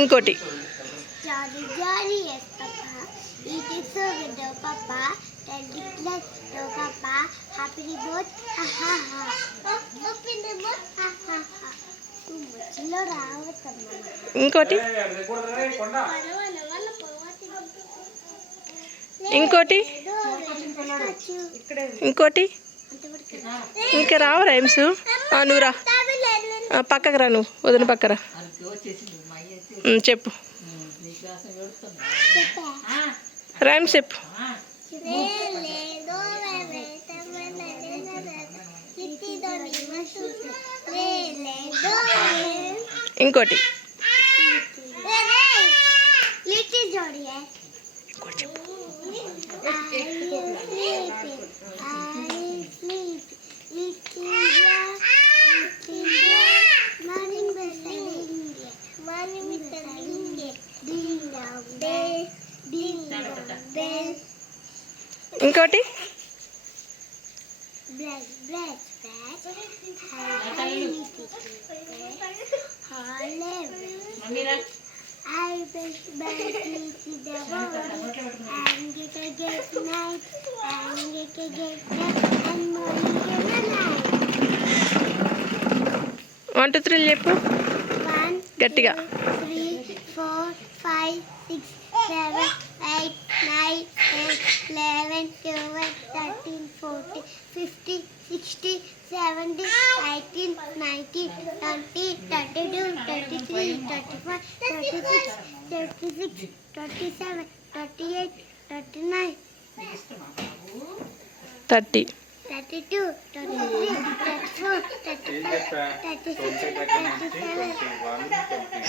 ఇంకోటి ఇంకోటి ఇంకోటి ఇంకోటి ఇంకా రావు రైమ్స్. నువ్వు రా, పక్కకు రా, నువ్వు వదిన పక్కరా చెప్పు రైమ్స్ చెప్పు. ఇంకోటి ఇంకోటి వన్ టూ త్రీ చెప్పు గట్టిగా. 3, 4, 5, 6, 7, 8, 9, 10, 11, 12, 13, 14, 15, 16, 17, 18, 19, 20, 22, 23, 24, 36, 36, 27, 28, 29, 30, 32, 33, 34, 35, 36, 37.